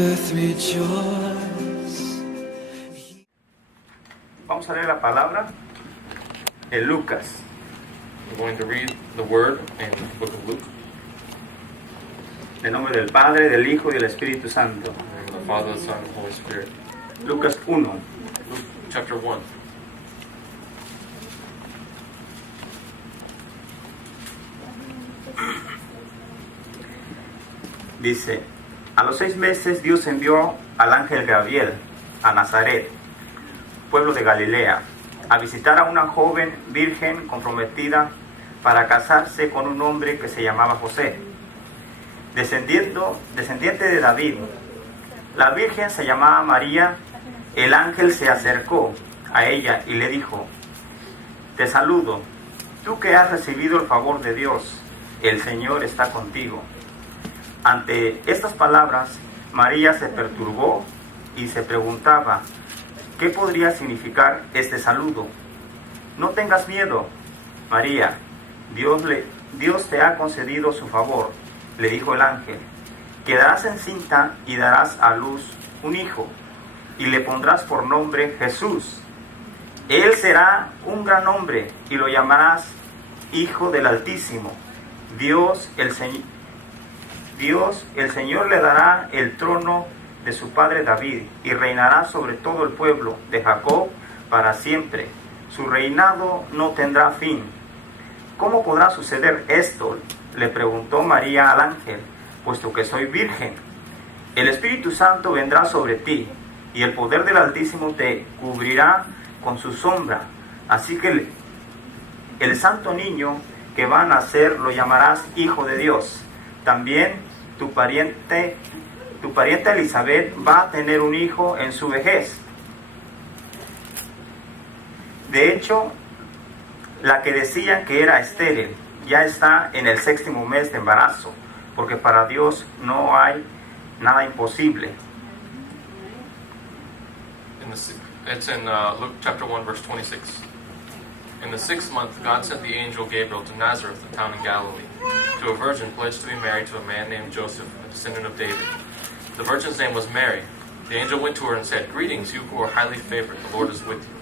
earth rejoice. Vamos a leer la palabra en Lucas. We're going to read the word in the book of Luke. En nombre del Padre, del Hijo y del Espíritu Santo. In the name of the Father, the Son, and the Holy Spirit. Lucas 1. Luke chapter 1. Dice, a los 6 meses Dios envió al ángel Gabriel a Nazaret, pueblo de Galilea, a visitar a una joven virgen comprometida para casarse con un hombre que se llamaba José, descendiente de David. La virgen se llamaba María. El ángel se acercó a ella y le dijo, te saludo, tú que has recibido el favor de Dios, el Señor está contigo. Ante estas palabras, María se perturbó y se preguntaba, ¿qué podría significar este saludo? No tengas miedo, María, Dios te ha concedido su favor, le dijo el ángel. Quedarás encinta y darás a luz un hijo, y le pondrás por nombre Jesús. Él será un gran hombre, y lo llamarás Hijo del Altísimo. Dios el Señor le dará el trono de su padre David, y reinará sobre todo el pueblo de Jacob para siempre. Su reinado no tendrá fin. ¿Cómo podrá suceder esto?, le preguntó María al ángel, puesto que soy virgen. El Espíritu Santo vendrá sobre ti, y el poder del Altísimo te cubrirá con su sombra. Así que el santo niño que va a nacer lo llamarás Hijo de Dios. También tu pariente Elizabeth va a tener un hijo en su vejez. De hecho, la que decían que era estéril ya está en el 6º mes de embarazo, porque para Dios no hay nada imposible. It's in Luke chapter 1, verse 26. In the 6th month, God sent the angel Gabriel to Nazareth, a town in Galilee, to a virgin pledged to be married to a man named Joseph, a descendant of David. The virgin's name was Mary. The angel went to her and said, "Greetings, you who are highly favored, the Lord is with you."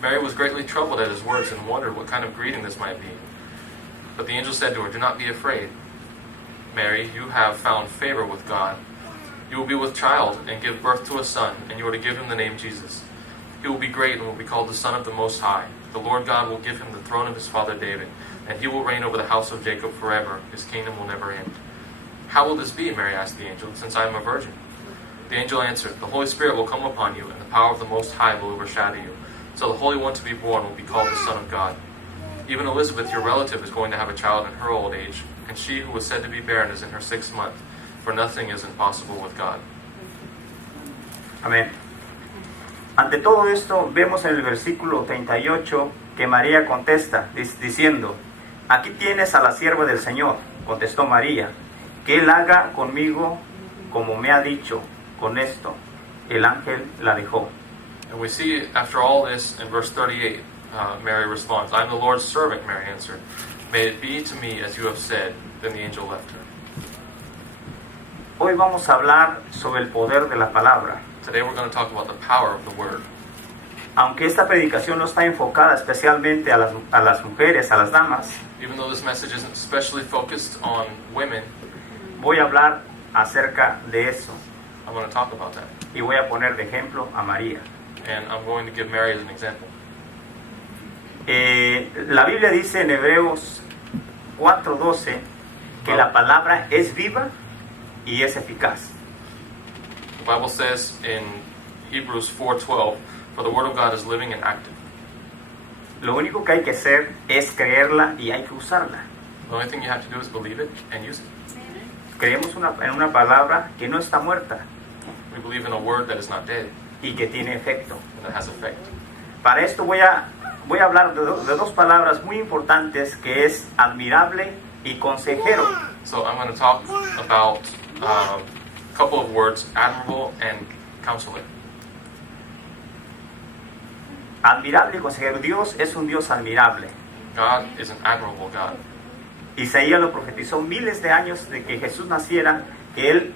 Mary was greatly troubled at his words and wondered what kind of greeting this might be. But the angel said to her, "Do not be afraid, Mary, you have found favor with God. You will be with child and give birth to a son, and you are to give him the name Jesus. He will be great and will be called the Son of the Most High. The Lord God will give him the throne of his father David, and he will reign over the house of Jacob forever. His kingdom will never end." "How will this be?" Mary asked the angel, "since I am a virgin?" The angel answered, "The Holy Spirit will come upon you, and the power of the Most High will overshadow you. So the Holy One to be born will be called the Son of God. Even Elizabeth, your relative, is going to have a child in her old age, and she who was said to be barren is in her 6th month, for nothing is impossible with God." Amén. Ante todo esto, vemos en el versículo 38 que María contesta diciendo, aquí tienes a la sierva del Señor, contestó María, que Él haga conmigo como me ha dicho. Con esto, el ángel la dejó. And we see after all this in verse 38, Mary responds, "I am the Lord's servant," Mary answered. "May it be to me as you have said." Then the angel left her. Hoy vamos a hablar sobre el poder de la palabra. Today we're going to talk about the power of the word. Aunque esta predicación no está enfocada especialmente a las mujeres, a las damas, Even though this message isn't especially focused on women, voy a hablar acerca de eso. I'm going to talk about that. Y voy a poner de ejemplo a María. And I'm going to give Mary as an example. La Biblia dice en Hebreos 4:12 que la palabra es viva y es eficaz. The Bible says in Hebrews 4:12, "For the word of God is living and active." Lo único que hay que hacer es creerla y hay que usarla. The only thing you have to do is believe it and use it. Creemos en una palabra que no está muerta We believe in a word that is not dead y que tiene efecto. and that has effect. Para esto voy a hablar de dos palabras muy importantes, que es admirable y consejero. So I'm going to talk about a couple of words, admirable and counselor. Admirable y consejero. Dios es un Dios admirable. God is an admirable God. Isaías lo profetizó miles de años de que Jesús naciera, que Él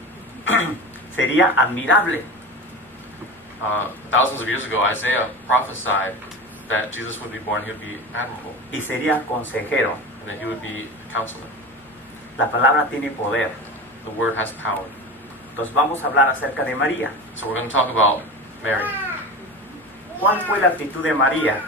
sería admirable. Thousands of years ago, Isaiah prophesied that Jesus would be born, he would be admirable, Y sería consejero. and that he would be counselor. La palabra tiene poder. The word has power. Entonces vamos a hablar acerca de María. So we're going to talk about Mary. ¿Cuál fue la actitud de María?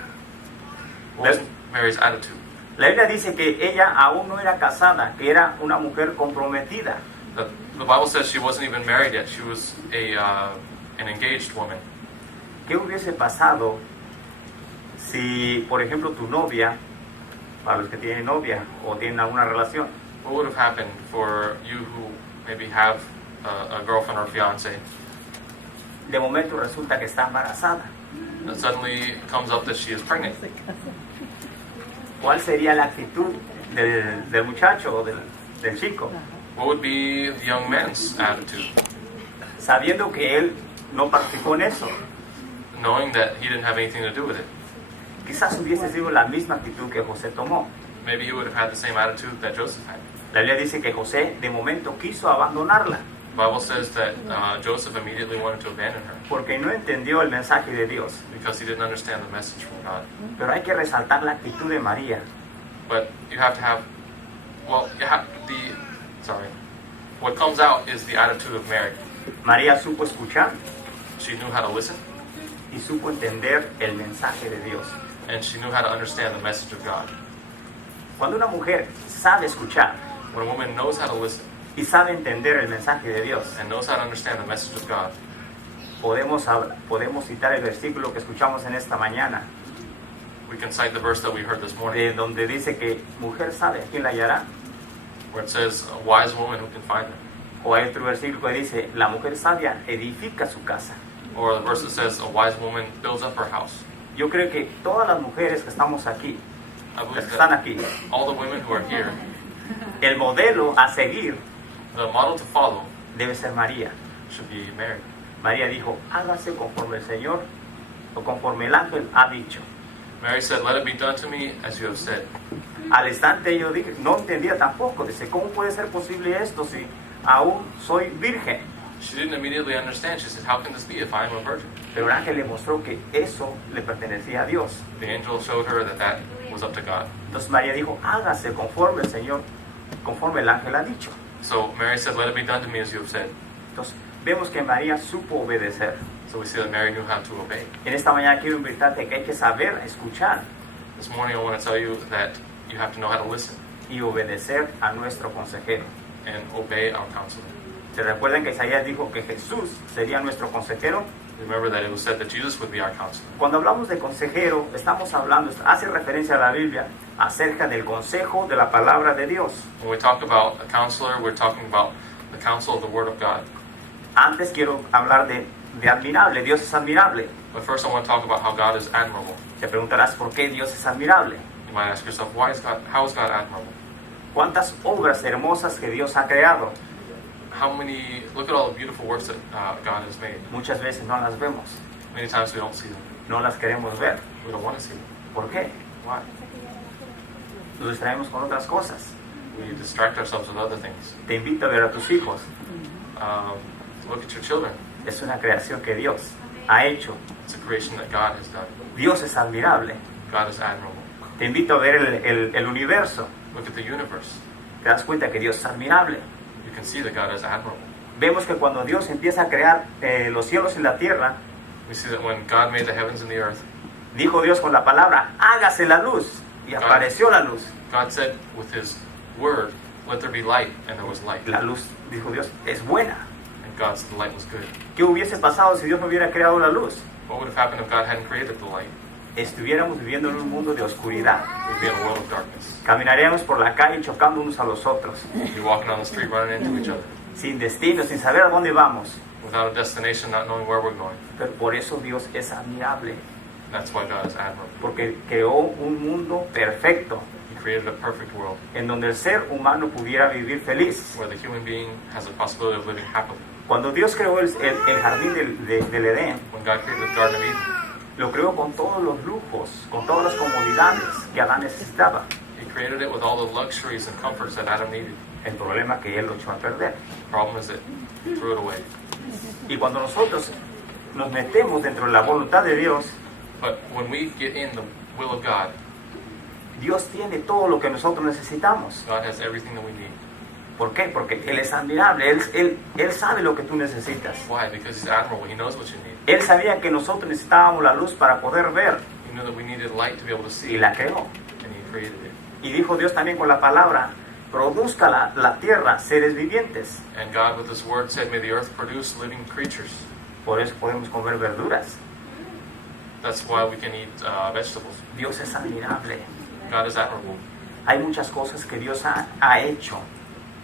What was Mary's attitude? La Biblia dice que ella aún no era casada, que era una mujer comprometida. The Bible says she wasn't even married yet. She was an engaged woman. ¿Qué hubiese pasado si, por ejemplo, tu novia, para los que tienen novia o tienen alguna relación, What would have happened for you who maybe have a girlfriend or fiance? de momento resulta que está embarazada? And suddenly it comes up that she is pregnant. ¿Cuál sería la actitud del muchacho o del chico? What would be the young man's attitude, Sabiendo que él no participó en eso. knowing that he didn't have anything to do with it? Quizás hubiese sido la misma actitud que José tomó. Maybe he would have had the same attitude that Joseph had. La Biblia dice que José de momento quiso abandonarla The Bible says that Joseph immediately wanted to abandon her porque no entendió el mensaje de Dios. because he didn't understand the message from God. Pero hay que resaltar la actitud de María. But you have to have, what comes out is the attitude of Mary. María supo escuchar She knew how to listen, y supo entender el mensaje de Dios. and she knew how to understand the message of God. Cuando una mujer sabe escuchar When a woman knows how to listen y sabe entender el mensaje de Dios, and knows how to understand the message of God, podemos citar el versículo que escuchamos en esta mañana, we can cite the verse that we heard this morning, de donde dice que mujer sabe a quién la hallará. where it says, a wise woman who can find her. O hay otro versículo que dice, la mujer sabia edifica su casa. Or the verse that says, a wise woman builds up her house. Yo creo que todas las mujeres que estamos aquí, I las believe que están that aquí, all the women who are here, el modelo a seguir the model to follow debe ser María. should be Mary. María dijo, hágase conforme el Señor o conforme el ángel ha dicho. Mary said, let it be done to me as you have said. Al instante yo dije, no entendía tampoco, dice, ¿cómo puede ser posible esto si aún soy virgen? She didn't immediately understand. She said, how can this be if I am a virgin? Pero el ángel le mostró que eso le pertenecía a Dios. The angel showed her that that was up to God. Entonces María dijo, hágase conforme el Señor, conforme el ángel ha dicho. So Mary said, let it be done to me as you have said. Entonces vemos que María supo obedecer. So we see that Mary knew how to obey. En esta mañana quiero invitarte a que hay que saber escuchar This morning I want to tell you that you have to know how to listen y obedecer a nuestro consejero. and obey our counselor. ¿Se recuerdan que Isaías dijo que Jesús sería nuestro consejero? Remember that it was said that Jesus would be our counselor. Cuando hablamos de consejero, estamos hablando, hace referencia a la Biblia, acerca del consejo de la palabra de Dios. When we talk about a counselor, we're talking about the counsel of the Word of God. Antes quiero hablar de admirable. Dios es admirable. But first I want to talk about how God is admirable. Te preguntarás por qué Dios es admirable. You might ask yourself, how is God admirable? ¿Cuántas obras hermosas que Dios ha creado? Look at all the beautiful works that God has made. Muchas veces no las vemos, Many times we don't see them. no las queremos ver. We don't want to see them. ¿Por qué? Why? Nos distraemos con otras cosas. We distract ourselves with other things. Te invito a ver a tus hijos. Look at your children. Es una creación que Dios ha hecho. It's a creation that God has done. Dios es admirable. God is admirable. Te invito a ver el universo. Look at the universe. Te das cuenta que Dios es admirable. You can see that God is admirable. Vemos que cuando Dios empieza a crear los cielos y la tierra, We see that when God made the heavens and the earth, dijo Dios con la palabra, hágase la luz. Y apareció la luz. God said with His word, let there be light, and there was light. La luz, dijo Dios, es buena. And God said the light was good. ¿Qué hubiese pasado si Dios no hubiera creado la luz? What would have happened if God hadn't created the light? Estuviéramos viviendo en un mundo de oscuridad. We'd be in a world of darkness. Caminaríamos por la calle chocando unos a los otros, We'd be walking down the street running into each other, sin destino, sin saber a dónde vamos. without a destination, not knowing where we're going. Pero por eso Dios es admirable, That's why God is admirable. porque creó un mundo perfecto He created a perfect world en donde el ser humano pudiera vivir feliz. where the human being has the possibility of living happily. Cuando Dios creó el jardín del Edén, When God created the Garden of Eden, lo creó con todos los lujos, con todas las comodidades que Adán necesitaba. He created it with all the luxuries and comforts that Adam needed. El problema es que él lo echó a perder. The problem is that He threw it away. Y cuando nosotros nos metemos dentro de la voluntad de Dios, But when we get in the will of God, Dios tiene todo lo que nosotros necesitamos. God has everything that we need. ¿Por qué? Porque Él es admirable, Él sabe lo que tú necesitas. Why? Because He's admirable. He knows what you need. Él sabía que nosotros necesitábamos la luz para poder ver He knew that we needed light to be able to see, y la creó. and He created it. Y dijo Dios también con la palabra, produzca la tierra seres vivientes. And God, with His word, said, "May the earth produce living creatures." Por eso podemos comer verduras. That's why we can eat vegetables. Dios es admirable. God is admirable. Hay muchas cosas que Dios ha hecho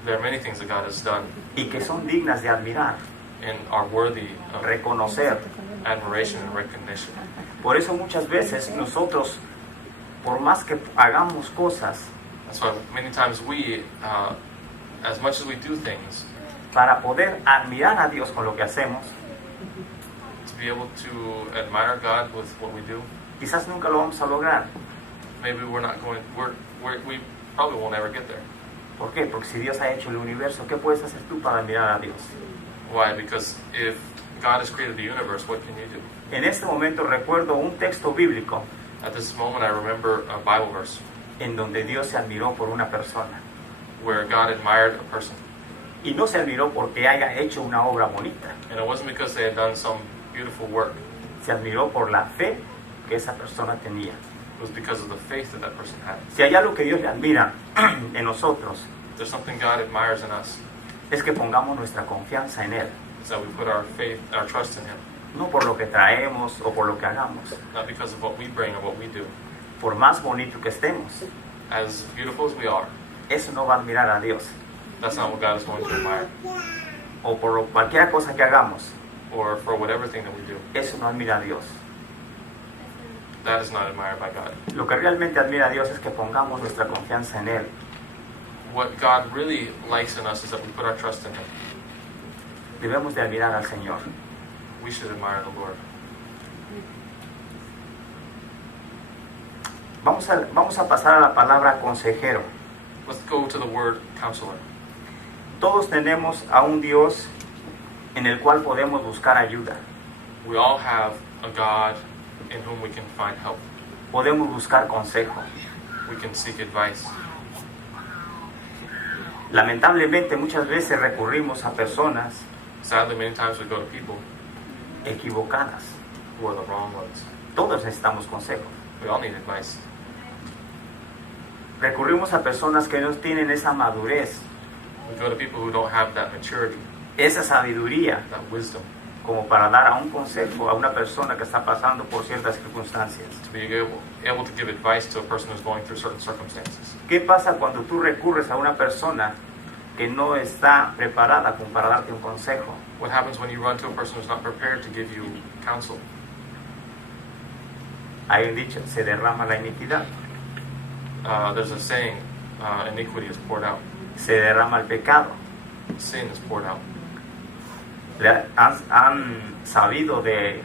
There are many things that God has done y que son dignas de admirar, and are worthy of reconocer. admiration and recognition. Por eso muchas veces nosotros, por más que hagamos cosas, That's why many times we, as much as we do things, para poder admirar a Dios con lo que hacemos, to be able to admire God with what we do, quizás nunca lo vamos a lograr. maybe we're not going. We probably won't ever get there. ¿Por qué? Porque si Dios ha hecho el universo, ¿qué puedes hacer tú para admirar a Dios? Why? Because if God has created the universe, what can you do? En este momento recuerdo un texto bíblico At this moment, I remember a Bible verse en donde Dios se admiró por una persona. where God admired a person, Y no se admiró porque haya hecho una obra bonita. and it wasn't because they had done some beautiful work. Se admiró por la fe que esa persona tenía. It was because of the faith that that person had. Si hay algo que Dios le admira en nosotros, There's something God admires in us, es que pongamos nuestra confianza en Él. is that we put our faith, our trust in Him, No por lo que traemos o por lo que hagamos. not because of what we bring or what we do. Por más bonito que estemos, As beautiful as we are, eso no va a admirar a Dios. that's not what God is going to admire. O por cualquier cosa que hagamos, Or for whatever thing that we do, eso no admira a Dios. that is not admired by God. Lo que realmente admira a Dios es que pongamos nuestra confianza en Él. What God really likes in us is that we put our trust in Him. Debemos de admirar al Señor. We should admire the Lord. Vamos a pasar a la palabra consejero. Let's go to the word counselor. Todos tenemos a un Dios en el cual podemos buscar ayuda. We all have a God in whom we can find help. Podemos buscar consejo. We can seek advice. Lamentablemente muchas veces recurrimos a personas Sadly, many times we go to people equivocadas. who are the wrong ones. Todos necesitamos consejo. We all need advice. Recurrimos a personas que no tienen esa madurez, We go to people who don't have that maturity, esa sabiduría, that wisdom, como para dar a un consejo a una persona que está pasando por ciertas circunstancias. to be able to give advice to a person who's going through certain circumstances. ¿Qué pasa cuando tú recurres a una persona que no está preparada como para darte un consejo? What happens when you run to a person who's not prepared to give you counsel? Hay un dicho, se derrama la iniquidad, There's a saying, iniquity is poured out. se derrama el pecado. Sin is poured out. Han sabido de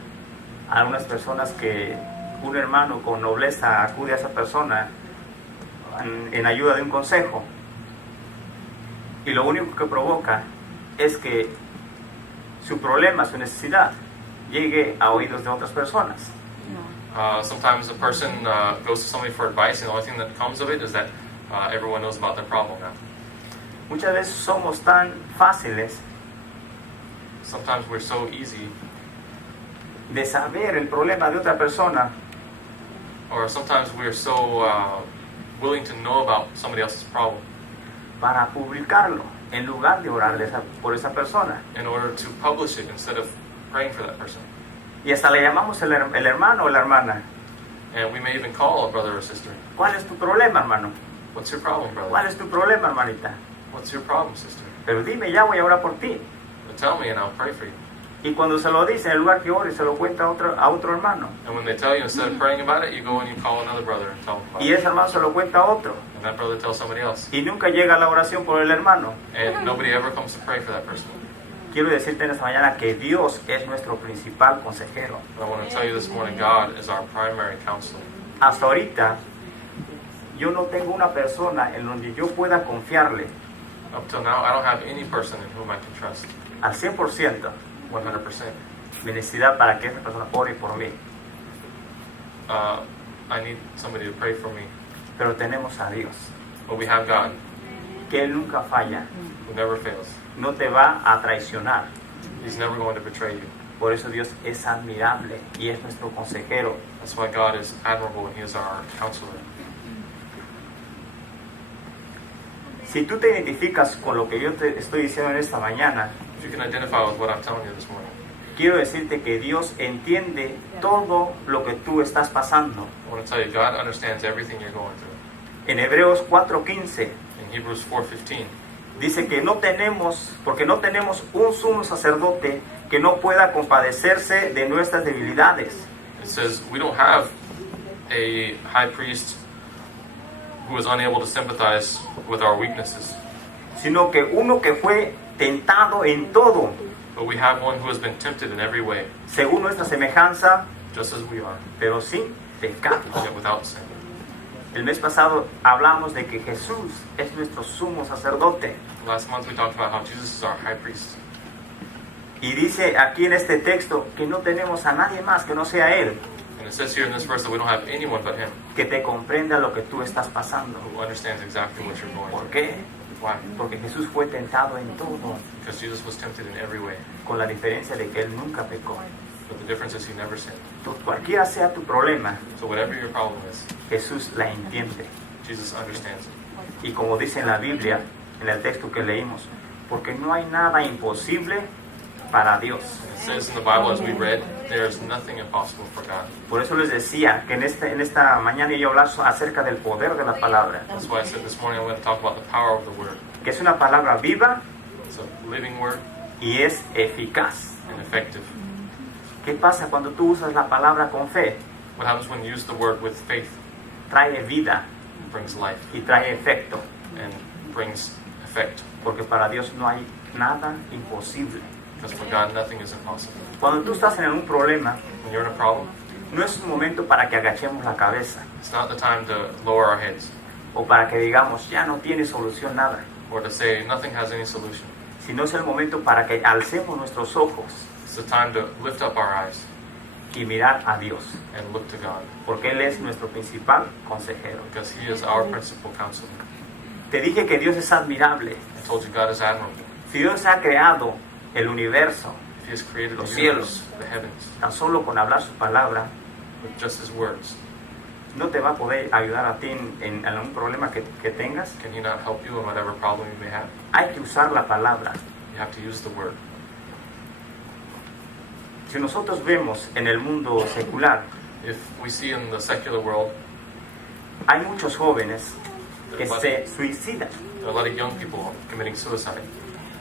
algunas personas que un hermano con nobleza acude a esa persona en ayuda de un consejo, y lo único que provoca es que su problema, su necesidad, llegue a oídos de otras personas. Sometimes a person goes to somebody for advice, and the only thing that comes of it is that everyone knows about their problem now. Muchas veces somos tan fáciles Sometimes we're so easy, de saber el problema de otra persona or sometimes we're so willing to know about somebody else's problem para publicarlo en lugar de orar por esa persona. in order to publish it instead of praying for that person. Y hasta le llamamos el hermano o la hermana. And we may even call a brother or sister. ¿Cuál es tu problema, hermano? What's your problem, brother? ¿Cuál es tu problema, hermanita? What's your problem, sister? Pero dime, ya voy a orar por ti. But tell me and I'll pray for you. Y cuando se lo dice, en lugar que ore, se lo cuenta a otro hermano. And when they tell you, instead of praying about it, you go and you call another brother and tell them about Y it. ese hermano se lo cuenta a otro. And that brother tells somebody else. Y nunca llega la oración por el hermano. And nobody ever comes to pray for that person. Quiero decirte en esta mañana que Dios es nuestro principal consejero. But I want to tell you this morning, God is our primary counselor. Hasta ahorita, yo no tengo una persona en donde yo pueda confiarle Up till now, I don't have any person in whom I can trust al 100% 100%. Mi necesidad para que esa persona ore por mí. I need somebody to pray for me. Pero tenemos a Dios, But we have God, que Él nunca falla, who never fails. no te va a traicionar. He's never going to betray you. Por eso Dios es admirable y es nuestro consejero. That's why God is admirable and He is our counselor. Si tú te identificas con lo que yo te estoy diciendo en esta mañana, If you can identify with what I'm telling you this morning, quiero decirte que Dios entiende todo lo que tú estás pasando. I want to tell you, God understands everything you're going through. En Hebreos 4:15 In Hebrews 4:15, dice que porque no tenemos un sumo sacerdote que no pueda compadecerse de nuestras debilidades, it says, we don't have a high priest who is unable to sympathize with our weaknesses, sino que uno que fue tentado en todo, but we have one who has been tempted in every way, según nuestra semejanza, just as we are, pero sin pecado. yet without sin. El mes pasado hablamos de que Jesús es nuestro sumo sacerdote. Last month we talked about how Jesus is our high priest. Y dice aquí en este texto que no tenemos a nadie más que no sea Él, And it says here in this verse that we don't have anyone but Him que te comprenda lo que tú estás pasando. who understands exactly what you're going ¿Por through. qué? Why? Porque Jesús fue tentado en todo, Because Jesus was tempted in every way, con la diferencia de que Él nunca pecó. but the difference is He never sinned. Entonces, cualquiera sea tu problema, So whatever your problem is, Jesús la entiende. Jesus understands it. Y como dice en la Biblia, en el texto que leímos, porque no hay nada imposible para Dios. And it says in the Bible, as we read, there is nothing impossible for God. Por eso les decía que en esta mañana iba a hablar acerca del poder de la palabra, That's why I said this morning I'm going to talk about the power of the Word. que es una palabra viva It's a living Word y es eficaz. and effective. ¿Qué pasa cuando tú usas la palabra con fe? What happens when you use the Word with faith? Trae vida It brings life y trae efecto, and brings effect. porque para Dios no hay nada imposible. Because for God, nothing is impossible. Cuando tú estás en un problema, When you're in a problem, no es un momento para que agachemos la cabeza it's not the time to lower our heads o para que digamos, ya no tiene solución nada, or to say nothing has any solution. sino es el momento para que alcemos nuestros ojos It's the time to lift up our eyes y mirar a Dios, and look to God, porque Él es nuestro principal consejero. because He is our principal counselor. Te dije que Dios es admirable. I told you God is admirable. Si Dios ha creado el universo, If He has created Los the universe, cielos. the heavens, tan solo con hablar su palabra, with just His words, ¿no te va a poder ayudar a ti en algún problema que tengas? can He not help you in whatever problem you may have? Hay que usar la palabra. You have to use the Word. Si nosotros vemos en el mundo secular, If we see in the secular world, hay muchos jóvenes que se suicidan. there are a lot of young people committing suicide.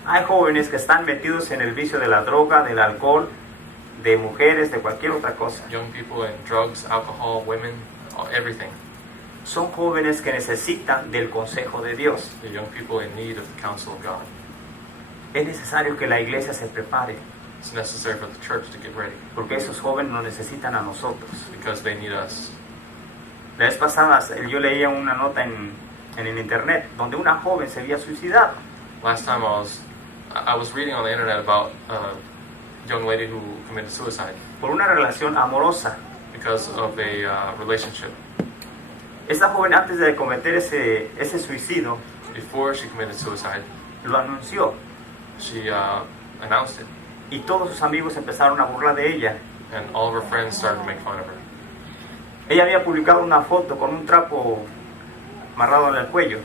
Hay jóvenes que están metidos en el vicio de la droga, del alcohol, de mujeres, de cualquier otra cosa. Young people in drugs, alcohol, women, everything. Son jóvenes que necesitan del consejo de Dios. The young people in need of the counsel of God. Es necesario que la iglesia se prepare, It's necessary for the church to get ready porque esos jóvenes nos necesitan a nosotros. because they need us. La vez pasada yo leía una nota en el internet donde una joven se había suicidado. Last time I was reading on the internet about a young lady who committed suicide Por una relación amorosa. because of a relationship. Esta joven, antes de cometer ese suicidio, Before she committed suicide, lo anunció she announced it, y todos sus amigos empezaron a burlar de ella. and all of her friends started to make fun of her. Ella había publicado una foto con un trapo amarrado en el cuello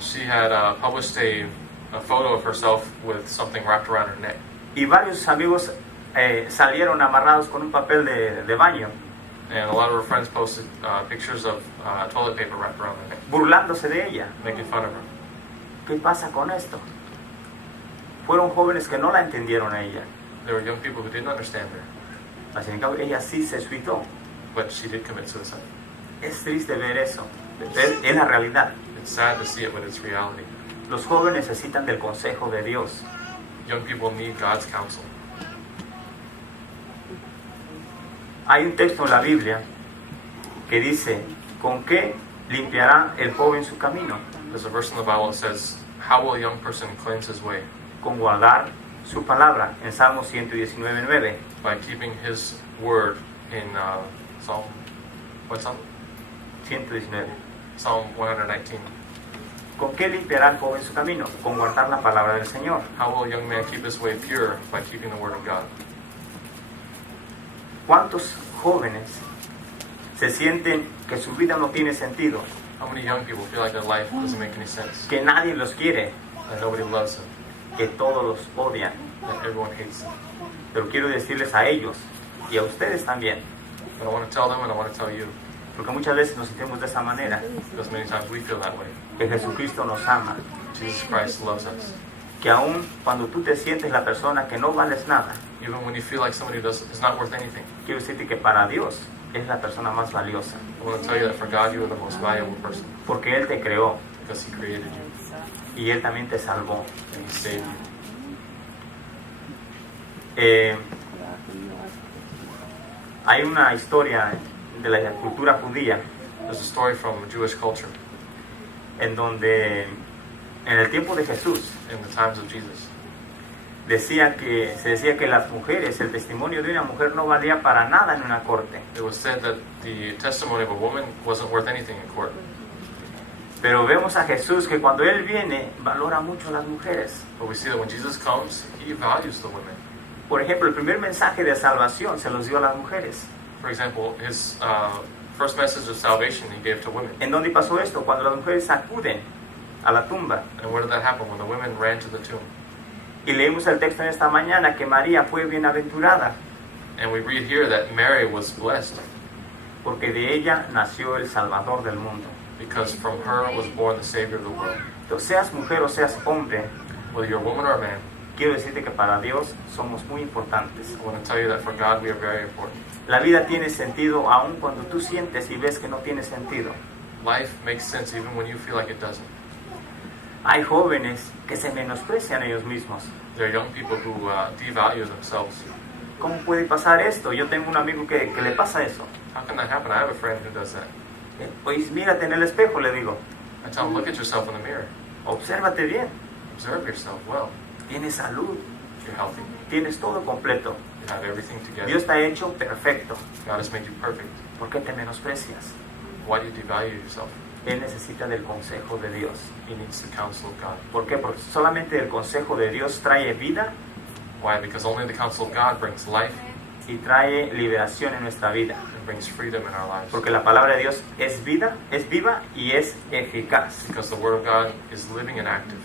She had published a photo of herself with something wrapped around her neck, y varios de sus amigos salieron amarrados con un papel de baño, and a lot of her friends posted pictures of toilet paper wrapped around their neck, burlándose de ella. making fun of her. ¿Qué pasa con esto? Fueron jóvenes que no la entendieron a ella. There were young people who didn't understand her, Al fin y al cabo, ella sí se suicidó. but she did commit suicide. Es triste ver eso. Es la realidad. It's sad to see it, but it's reality. Los jóvenes necesitan del consejo de Dios. Young people need God's counsel. Hay un texto en la Biblia que dice, ¿con qué limpiará el joven su camino? There's a verse in the Bible that says, "How will a young person cleanse his way? Con guardar su palabra en Salmo 119:9. by keeping His word in Psalm, what Psalm? 119. Psalm 119. ¿Con qué limpiará el joven su camino? Con guardar la palabra del Señor. How will a young man keep his way pure? By keeping the word of God. ¿Cuántos jóvenes se sienten que su vida no tiene sentido? How many young people feel like their life doesn't make any sense? Que nadie los quiere, That nobody loves them, que todos los odian. that everyone hates them. Pero quiero decirles a ellos y a ustedes también, But I want to tell them and I want to tell you, porque muchas veces nos sentimos de esa manera, because many times we feel that way. que Jesucristo nos ama, Jesus Christ loves us. que aun cuando tú te sientes la persona que no vales nada, Even when you feel like somebody is not worth anything, quiero decirte que para Dios es la persona más valiosa, I want to tell you that for God you are the most valuable person, porque Él te creó because He created you y Él también te salvó. and He saved you. Hay una historia de la cultura judía There's a story from Jewish culture en donde en el tiempo de Jesús in the times of Jesus. se decía que las mujeres, el testimonio de una mujer no valía para nada en una corte. It was said that the testimony of a woman wasn't worth anything in court. Pero vemos a Jesús que cuando Él viene valora mucho a las mujeres. But we see that when Jesus comes, He values the women. Por ejemplo, el primer mensaje de salvación se los dio a las mujeres. For example, His first message of salvation He gave to women. ¿En dónde pasó esto? Cuando las mujeres acuden a la tumba. And where did that happen? When the women ran to the tomb. Y leímos el texto en esta mañana que María fue bienaventurada And we read here that Mary was blessed porque de ella nació el Salvador del mundo. because from her was born the Savior of the world. Entonces, seas mujer o seas hombre, Whether you're a woman or a man, quiero decirte que para Dios somos muy importantes. I want to tell you that for God we are very important. La vida tiene sentido aun cuando tú sientes y ves que no tiene sentido. Life makes sense even when you feel like it doesn't. Hay jóvenes que se menosprecian ellos mismos. There are young people who devalue themselves. ¿Cómo puede pasar esto? Yo tengo un amigo que le pasa eso. How can that happen? I have a friend who does that. Pues mírate en el espejo, le digo. I tell him, look at yourself in the mirror. Obsérvate bien. Observe yourself well. Tienes salud. You're healthy. Tienes todo completo. You have everything together. Dios te ha hecho perfecto. God has made you perfect. ¿Por qué te menosprecias? Why do you devalue yourself? Él necesita del consejo de Dios. He needs the counsel of God. ¿Por qué? Porque solamente el consejo de Dios trae vida Why? Because only the counsel of God brings life y trae liberación en nuestra vida. and brings freedom in our lives. Porque la palabra de Dios es vida, es viva y es eficaz. Because the Word of God is living and active.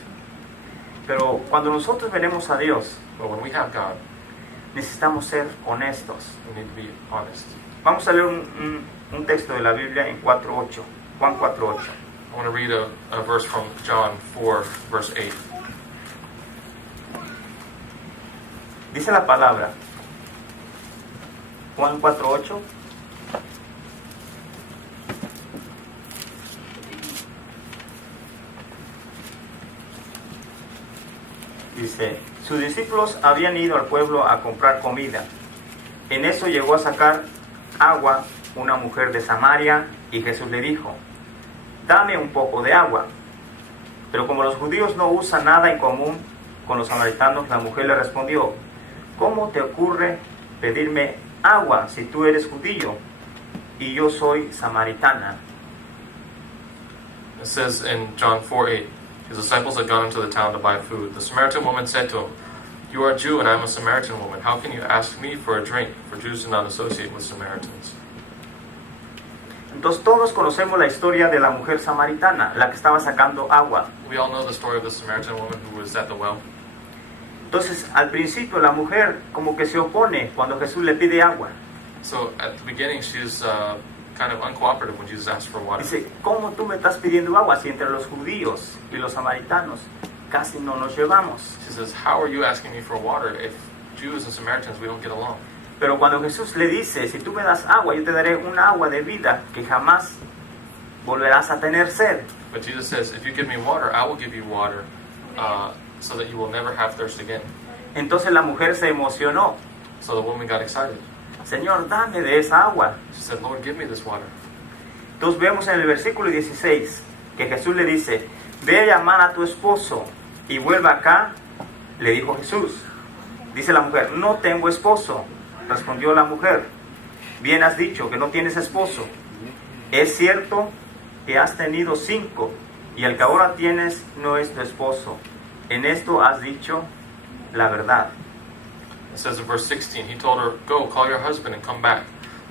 Pero cuando nosotros venimos a Dios, But when we have God, necesitamos ser honestos. we need to be honest. Vamos a leer un texto de la Biblia en 4.8. Juan 4.8. I want to read a verse from John 4, verse 8. Dice la palabra, Juan 4.8. Dice, sus discípulos habían ido al pueblo a comprar comida. En eso llegó a sacar agua una mujer de Samaria y Jesús le dijo, dame un poco de agua. Pero como los judíos no usan nada en común con los samaritanos, la mujer le respondió, ¿cómo te ocurre pedirme agua si tú eres judío y yo soy samaritana? It says in John 4:8, his disciples had gone into the town to buy food. The Samaritan woman said to him, you are a Jew and I am a Samaritan woman. How can you ask me for a drink? For Jews do not associate with Samaritans. Entonces todos conocemos la historia de la mujer samaritana, la que estaba sacando agua. We all know the story of the Samaritan woman who was at the well. Entonces al principio la mujer como que se opone cuando Jesús le pide agua. So at the beginning, she's kind of uncooperative when Jesus asks for water. Dice, ¿cómo tú me estás pidiendo agua si entre los judíos y los samaritanos casi no nos llevamos? She says, how are you asking me for water if Jews and Samaritans, we don't get along? Pero cuando Jesús le dice, si tú me das agua, yo te daré un agua de vida que jamás volverás a tener sed. But Jesus says, if you give me water, I will give you water so that you will never have thirst again. Entonces la mujer se emocionó. So the woman got excited. Señor, dame de esa agua. She said, Lord, give me this water. Entonces vemos en el versículo 16 que Jesús le dice, ve a llamar a tu esposo y vuelva acá, le dijo Jesús. Dice la mujer, no tengo esposo. Respondió la mujer, bien has dicho que no tienes esposo. Es cierto que has tenido 5 y el que ahora tienes no es tu esposo. En esto has dicho la verdad. It says in verse 16, he told her, "Go, call your husband and come back."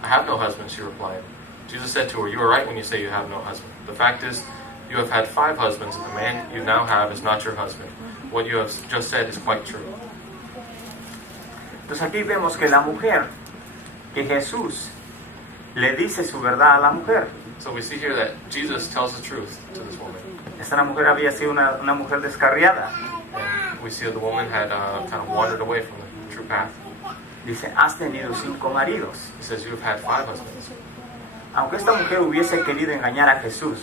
"I have no husband," she replied. Jesus said to her, "You are right when you say you have no husband. The fact is, you have had 5 husbands, and the man you now have is not your husband. What you have just said is quite true." Entonces aquí vemos que la mujer, que Jesús le dice su verdad a la mujer. So we see here that Jesus tells the truth to this woman. Esta mujer había sido una mujer descarriada. And we see that the woman had kind of wandered away from the true path. Dice, has tenido 5 maridos. He says, "You have had 5 husbands." Aunque esta mujer hubiese querido engañar a Jesús,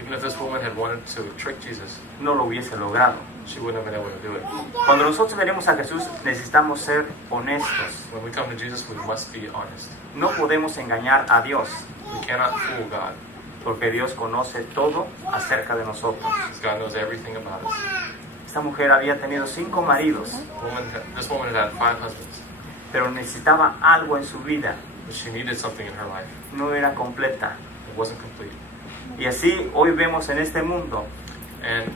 Even if this woman had wanted to trick Jesus, no lo hubiese logrado. she wouldn't have been able to do it. Cuando nosotros venimos a Jesús, necesitamos ser honestos. When we come to Jesus, we must be honest. No podemos engañar a Dios, We cannot fool God, porque Dios conoce todo acerca de nosotros. because God knows everything about us. Esta mujer había tenido 5 maridos, This woman had 5 husbands, pero necesitaba algo en su vida. but she needed something in her life. No era completa. It wasn't complete. Y así hoy vemos en este mundo And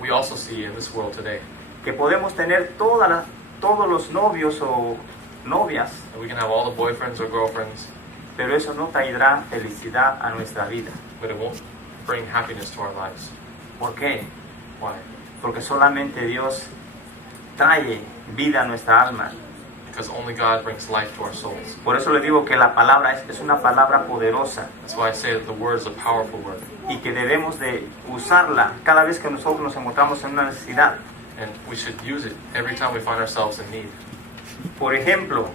we also see in this world today que podemos tener todos los novios o novias, that we can have all the boyfriends or girlfriends, pero eso no traerá felicidad a nuestra vida. but it won't bring happiness to our lives. ¿Por qué? Why? Porque solamente Dios trae vida a nuestra alma. Because only God brings life to our souls. Por eso le digo que la palabra es una palabra poderosa That's why I say that the word is a powerful word. y que debemos de usarla cada vez que nosotros nos encontramos en una necesidad. And we should use it every time we find ourselves in need. Por ejemplo,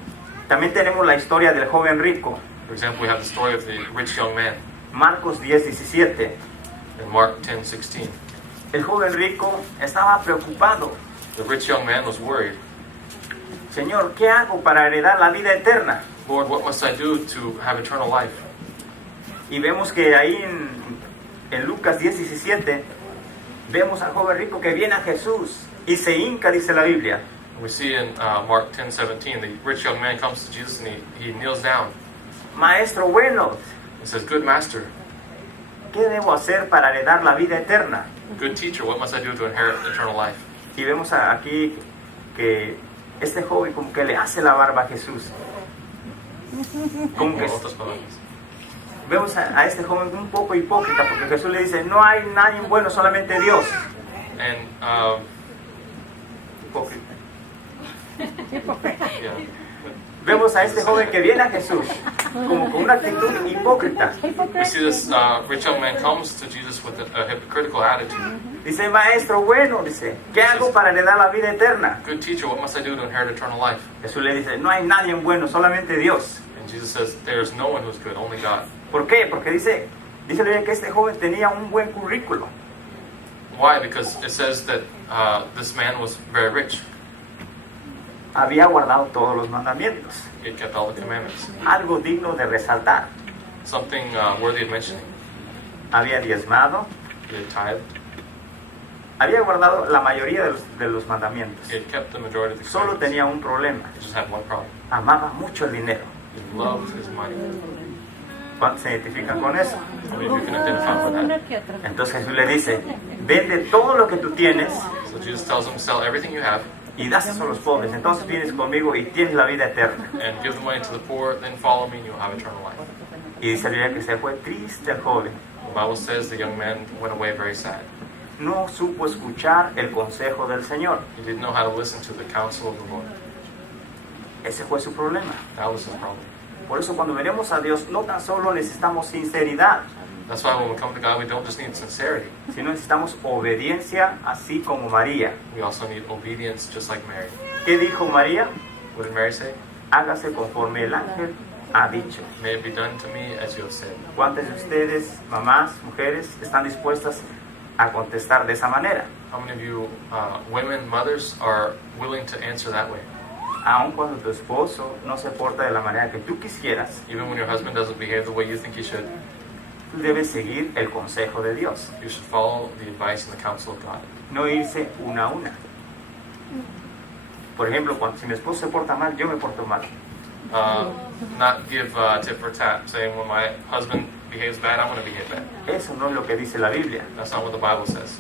también tenemos la historia del joven rico, For example, we have the story of the rich young man Marcos 10:17. in Mark 10:16. El joven rico estaba preocupado. The rich young man was worried. Señor, ¿qué hago para heredar la vida eterna? "Lord, what must I do to have eternal life?" Y vemos que ahí en Lucas 10:17 vemos al joven rico que viene a Jesús y se hinca, dice la Biblia. We see in Mark 10:17, the rich young man comes to Jesus and he kneels down. Maestro bueno, He says, "Good master, ¿qué debo hacer para heredar la vida eterna? good teacher, what must I do to inherit eternal life?" Y vemos aquí que este joven como que le hace la barba a Jesús. Como que En otras palabras. vemos a este joven un poco hipócrita porque Jesús le dice, no hay nadie bueno, solamente Dios. And Hipócrita. yeah, Vemos a este joven que viene a Jesús como con una actitud hipócrita. we see this rich young man comes to Jesus with a hypocritical attitude. Dice, maestro bueno, dice, ¿qué hago para heredar la vida eterna? "Good teacher, what must I do to inherit eternal life?" Jesús le dice, no hay nadie bueno, solamente Dios. And Jesus says, "There is no one who's good, only God." ¿Por qué? Porque dice la Biblia que este joven tenía un buen currículo. Why? Because it says that this man was very rich. Había guardado todos los mandamientos. He had kept all the commandments. Algo digno de resaltar. Something worthy of mentioning. Había diezmado, He had tithed. había guardado la mayoría de los mandamientos. He had kept the majority of the Solo commandments. tenía un problema. He just had one problem. Amaba mucho el dinero. He loved his money. ¿Cuántos se identifican con eso? How many of you can identify with that? Entonces Jesús le dice, vende todo lo que tú tienes So Jesus tells him, "Sell everything you have y dáselo a los pobres. Entonces vienes conmigo y tienes la vida eterna. and give the money to the poor, then follow me and you'll have eternal life." Y dice la Biblia que se fue triste el joven. The Bible says the young man went away very sad. No supo escuchar el consejo del Señor. He didn't know how to listen to the counsel of the Lord. Ese fue su problema. That was his problem. Por eso cuando venimos a Dios no tan solo necesitamos sinceridad, That's why when we come to God, we don't just need sincerity. sino necesitamos obediencia, así como María. We also need obedience, just like Mary. ¿Qué dijo María? What did Mary say? Hágase conforme el ángel ha dicho. "May it be done to me as you have said." ¿Cuántas de ustedes, mamás, mujeres, están dispuestas a contestar de esa manera? How many of you women, mothers, are willing to answer that way? Aun cuando tu esposo no se porta de la manera que tú quisieras, Even when your husband doesn't behave the way you think he should, tú debes seguir el consejo de Dios. you should follow the advice and the counsel of God. No irse una a una. Por ejemplo, si mi esposo se porta mal, yo me porto mal. Not give tit for tat, saying when my husband behaves bad, I'm going to behave bad. Eso no es lo que dice la Biblia. That's not what the Bible says.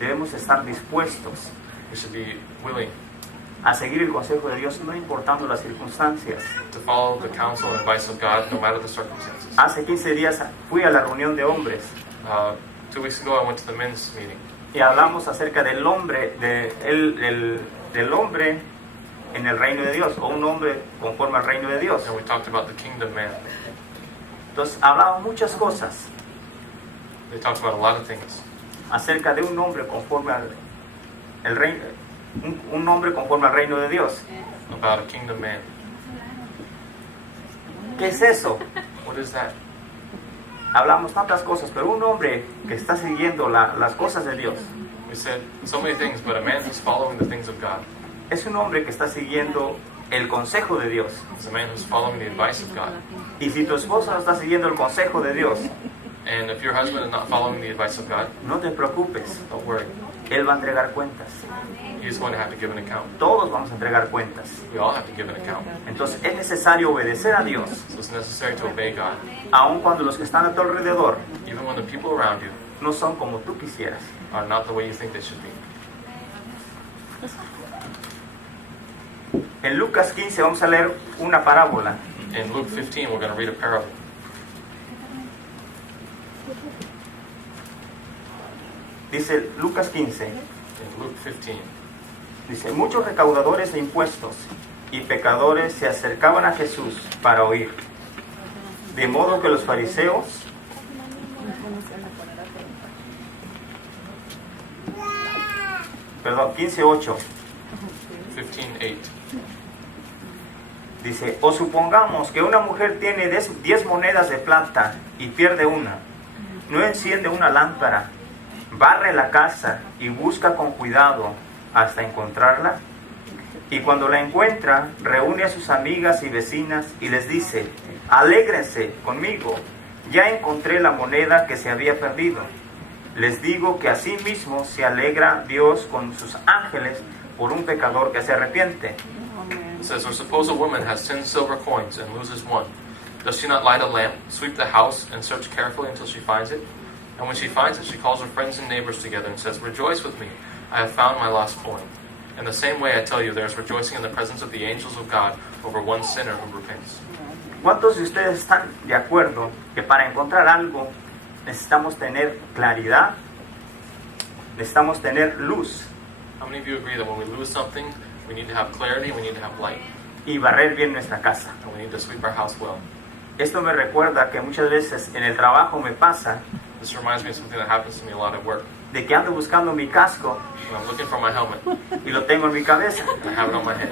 Debemos estar dispuestos We should be willing a seguir el consejo de Dios, no importando las circunstancias. to follow the counsel and advice of God no matter the circumstances. Hace 15 días fui a la reunión de hombres 2 weeks ago, I went to the men's meeting, y hablamos acerca del hombre, del hombre en el reino de Dios, o un hombre conforme al reino de Dios. and we talked about the kingdom man. Entonces hablamos muchas cosas They talked about a lot of things acerca de un hombre conforme al el reino, un hombre conforme al reino de Dios. about a kingdom man. ¿Qué es eso? What is that? Hablamos tantas cosas, pero un hombre que está siguiendo las cosas de Dios We said so many things, but a man who's following the things of God es un hombre que está siguiendo el consejo de Dios. is a man who's following the advice of God. Y si tu esposa no está siguiendo el consejo de Dios, And if your husband is not following the advice of God, no te preocupes, don't worry. él va a entregar cuentas. He's going to have to give an account. Todos vamos a entregar cuentas. We all have to give an account. Entonces es necesario obedecer a Dios, So it's necessary to obey God, aun cuando los que están a tu alrededor even when the people around you no son como tú quisieras. are not the way you think they should be. En Lucas 15 vamos a leer una parábola. In Luke 15, we're going to read a parable. Dice Lucas 15, In Luke 15, dice, muchos recaudadores de impuestos y pecadores se acercaban a Jesús para oír. De modo que los fariseos perdón, 15:8 15:8. dice, o supongamos que una mujer tiene 10 monedas de plata y pierde una. No enciende una lámpara, barre la casa y busca con cuidado hasta encontrarla. Y cuando la encuentra, reúne a sus amigas y vecinas y les dice, alégrense conmigo, ya encontré la moneda que se había perdido. Les digo que así mismo se alegra Dios con sus ángeles por un pecador que se arrepiente. It says, or suppose a woman has 10 silver coins and loses one. Does she not light a lamp, sweep the house, and search carefully until she finds it? And when she finds it, she calls her friends and neighbors together and says, rejoice with me, I have found my lost coin. In the same way, I tell you, there is rejoicing in the presence of the angels of God over one sinner who repents. ¿Cuántos de ustedes están de acuerdo que para encontrar algo necesitamos tener claridad, necesitamos tener luz How many of you agree that when we lose something, we need to have clarity, we need to have light, y barrer bien nuestra casa? and we need to sweep our house well? Esto me recuerda que muchas veces en el trabajo me pasa This reminds me of something that happens to me a lot at work. de que ando buscando mi casco When I'm looking for my helmet, y lo tengo en mi cabeza. and I have it on my head.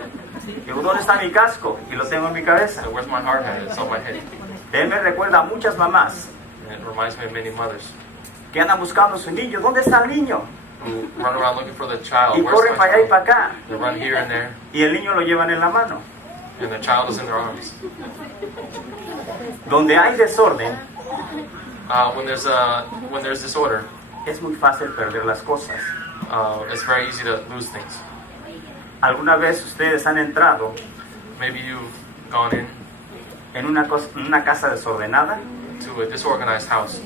Digo, ¿dónde está mi casco? Y lo tengo en mi cabeza. So where's my hard hat? It's on my head. Él me recuerda a muchas mamás And it reminds me of many mothers que andan buscando a su niño. ¿Dónde está el niño? who run around looking for the child. Y Where's corren my para allá y child? para acá. They run here and there, Y el niño lo llevan en la mano. and the child is in their arms. Donde hay desorden, When there's disorder, es muy fácil perder las cosas. it's very easy to lose things. ¿Alguna vez ustedes han entrado Maybe you've gone in en una casa desordenada? to a disorganized house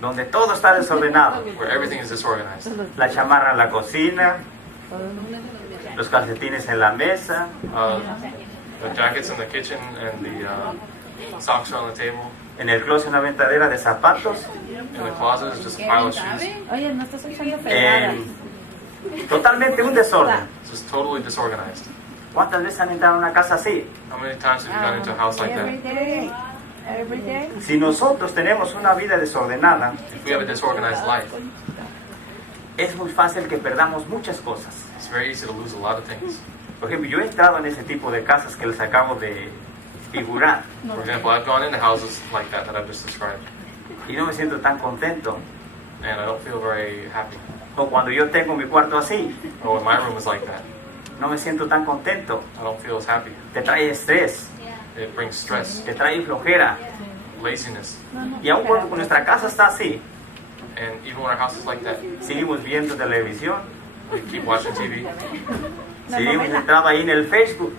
Donde todo está desordenado. where everything is disorganized. La chamarra en la cocina, los calcetines en la mesa, The jackets in the kitchen and the socks are on the table. en el closet una ventadera de zapatos, In the closet is just a pile of shoes. Oye, no estás usando pegadas. totalmente un desorden. It's just totally disorganized. ¿Cuántas veces han entrado a una casa así? How many times have you gone into a house like Every that? day. Every day. Si nosotros tenemos una vida desordenada, If we have a disorganized life, es muy fácil que perdamos muchas cosas. it's very easy to lose a lot of things. Por ejemplo, yo he entrado en ese tipo de casas que les acabo de figurar For example, I've gone into houses like that I've just described, y no me siento tan contento. and I don't feel very happy. O cuando yo tengo mi cuarto así, Or when my room is like that, no me siento tan contento. I don't feel as happy. Te trae estrés, It brings stress, te trae flojera. laziness, Y aun cuando nuestra casa está así, and even when our house is like that, seguimos viendo televisión, we keep watching TV, Seguimos entrando ahí en el Facebook,